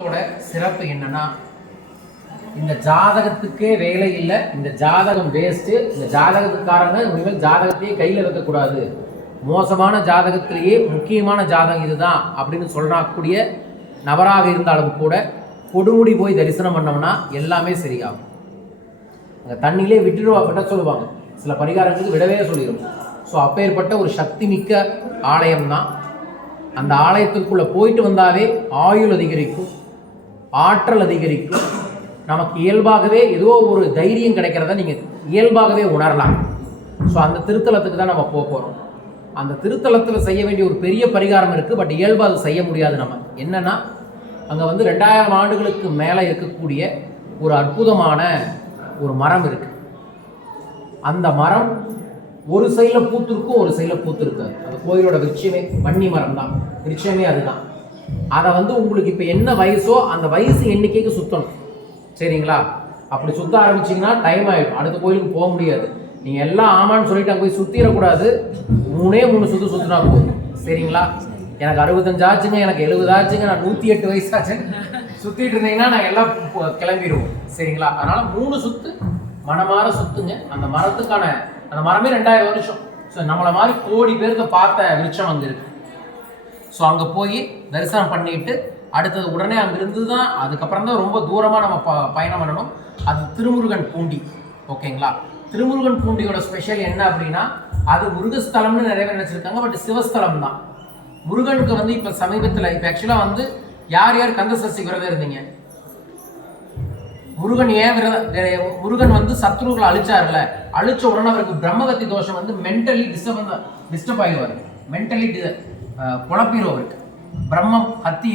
சிறப்பு என்னன்னா இந்த ஜாதகத்துக்கே வேலை இல்லை இந்த ஜாதகம் வேஸ்ட்டு இந்த ஜாதகத்துக்காரங்க இனிமேல் ஜாதகத்தையே கையில் வைக்கக்கூடாது. மோசமான ஜாதகத்திலேயே முக்கியமான ஜாதகம் இதுதான் அப்படின்னு சொல்லக்கூடிய நபராக இருந்தாலும் கூட கொடுமுடி போய் தரிசனம் பண்ணோம்னா எல்லாமே சரியாகும். அந்த தண்ணியிலே விட்டுடுவா விட சொல்லுவாங்க. சில பரிகாரங்களுக்கு விடவே சொல்லிடும். ஸோ அப்பேற்பட்ட ஒரு சக்தி மிக்க ஆலயம் தான் அந்த ஆலயத்துக்குள்ளே போயிட்டு வந்தாவே ஆயுள் அதிகரிக்கும். ஆற்றல் அதிகரிக்கும். நமக்கு இயல்பாகவே ஏதோ ஒரு தைரியம் கிடைக்கிறத நீங்கள் இயல்பாகவே உணரலாம். ஸோ அந்த திருத்தலத்துக்கு தான் நம்ம போக போகிறோம் அந்த திருத்தலத்தில் செய்ய வேண்டிய ஒரு பெரிய பரிகாரம் இருக்குது பட் இயல்பாக அதை செய்ய முடியாது நம்ம. என்னன்னா அங்கே வந்து ரெண்டாயிரம் ஆண்டுகளுக்கு மேலே இருக்கக்கூடிய ஒரு அற்புதமான ஒரு மரம் இருக்குது அந்த மரம் ஒரு சைடில் பூத்திருக்கும் ஒரு சைடில் பூத்திருக்காது. அந்த கோயிலோட விருட்சமே வன்னி மரம் தான் விருட்சமே அதுதான். அதை வந்து உங்களுக்கு இப்போ என்ன வயசோ அந்த வயசு எண்ணிக்கைக்கு சுற்றணும் சரிங்களா? அப்படி சுத்த ஆரம்பிச்சிங்கன்னா டைம் ஆகிடும் அடுத்த கோயிலுக்கு போக முடியாது. நீங்கள் எல்லாம் ஆமான்னு சொல்லிட்டு அங்கே போய் சுற்றிடக்கூடாது மூணே மூணு சுற்று சுற்றினா போதும். சரிங்களா? எனக்கு அறுபத்தஞ்சு ஆச்சுங்க எனக்கு எழுபது ஆச்சுங்க நான் நூற்றி எட்டு வயசு ஆச்சுங்க சுற்றிட்டு இருந்தீங்கன்னா நான் எல்லாம் கிளம்பிடுவோம். சரிங்களா? அதனால் மூணு சுற்று மனமார சுத்துங்க. அந்த மரத்துக்கான அந்த மரமே ரெண்டாயிரம் வருஷம். ஸோ நம்மளை மாதிரி கோடி பேருக்கு பார்த்த விருட்சம் அங்கே ஸோ அங்கே போய் தரிசனம் பண்ணிட்டு அடுத்தது உடனே அங்கிருந்து தான் அதுக்கப்புறம் தான் ரொம்ப தூரமாக நம்ம ப பயணம் பண்ணணும். அது திருமுருகன் பூண்டி ஓகேங்களா? திருமுருகன் பூண்டியோட ஸ்பெஷல் என்ன அப்படின்னா அது முருகஸ்தலம்னு நிறைய பேர் நினச்சிருக்காங்க பட் சிவஸ்தலம் தான் முருகனுக்கு வந்து இப்போ சமீபத்தில் இப்போ ஆக்சுவலாக வந்து யார் யார் கந்த சஷ்டி விரதம் இருந்தீங்க? முருகன் ஏன் விரத முருகன் வந்து சத்ருகளை அழிச்சார்ல அழிச்ச உடனே அவருக்கு பிரம்மகத்தி தோஷம் வந்து மென்டலி டிஸ்டர்ப் டிஸ்டர்ப் ஆகிடுவார் மென்டலி குழப்பிடும் அவருக்கு பிரம்மம் ஹத்தி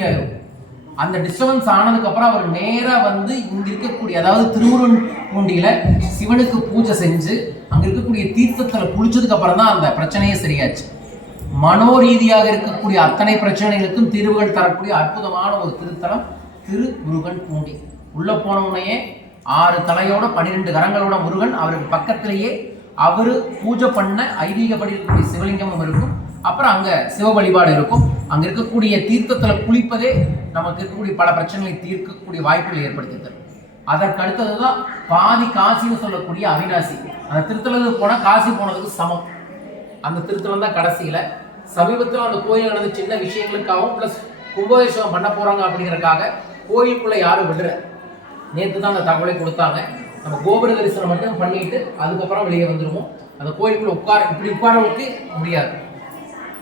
அந்த டிஸ்டர்பன்ஸ் ஆனதுக்கு அப்புறம் அவர் நேராக வந்து இங்க இருக்கக்கூடிய அதாவது திருமுருகன் பூண்டியில் சிவனுக்கு பூஜை செஞ்சு அங்க இருக்கக்கூடிய தீர்த்தத்துல குளிச்சதுக்கு அப்புறம் தான் அந்த பிரச்சனையே சரியாச்சு. மனோ ரீதியாக இருக்கக்கூடிய அத்தனை பிரச்சனைகளுக்கும் தீர்வுகள் தரக்கூடிய அற்புதமான ஒரு திருத்தலம் திருமுருகன் பூண்டி உள்ள போன ஆறு தலையோட பன்னிரெண்டு கரங்களோட முருகன் அவருக்கு பக்கத்திலேயே அவரு பூஜை பண்ண ஐதீகப்படி இருக்கக்கூடிய சிவலிங்கமும் இருக்கும். அப்புறம் அங்கே சிவ வழிபாடு இருக்கும். அங்கே இருக்கக்கூடிய தீர்த்தத்தில் குளிப்பதே நமக்கு இருக்கக்கூடிய பல பிரச்சனைகளை தீர்க்கக்கூடிய வாய்ப்புகளை ஏற்படுத்தி தரும் அதற்கு அடுத்ததுதான் பாதி காசின்னு சொல்லக்கூடிய அவினாசி அந்த திருத்தலத்துக்கு போனால் காசி போனதுக்கு சமம். அந்த திருத்தலம் தான் கடைசியில். சமீபத்தில் அந்த கோயில் நடந்த சின்ன விஷயங்களுக்காகவும் ப்ளஸ் கும்பாபிஷேகம் பண்ண போகிறாங்க அப்படிங்கிறக்காக கோயிலுக்குள்ளே யாரும் விடுற நேற்று தான் அந்த தகவலை கொடுத்தாங்க. நம்ம கோபுர தரிசனம் மட்டும் பண்ணிட்டு அதுக்கப்புறம் வெளியே வந்துடுவோம் அந்த கோயிலுக்குள்ளே உட்கார இப்படி உட்காரவுக்கு முடியாது.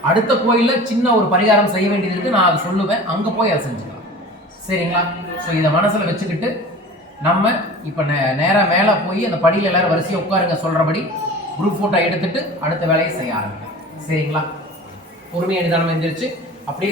அடுத்த கோயிலில் சின்ன ஒரு பரிகாரம் செய்ய வேண்டியது இருக்குது நான் அதை சொல்லுவேன். அங்கே போய் அதை செஞ்சுக்கலாம். சரிங்களா? ஸோ இதை மனசில் வச்சுக்கிட்டு நம்ம இப்போ நே நேராக மேலே போய் அந்த படியில் எல்லாரும் வரிசையாக உட்காருங்க சொல்கிறபடி குரூப் ஃபோட்டோ எடுத்துட்டு அடுத்த வேலையை செய்ய ஆரம்பிக்கலாம். சரிங்களா? பொறுமையாக நிதானம் எந்திரிச்சு அப்படியே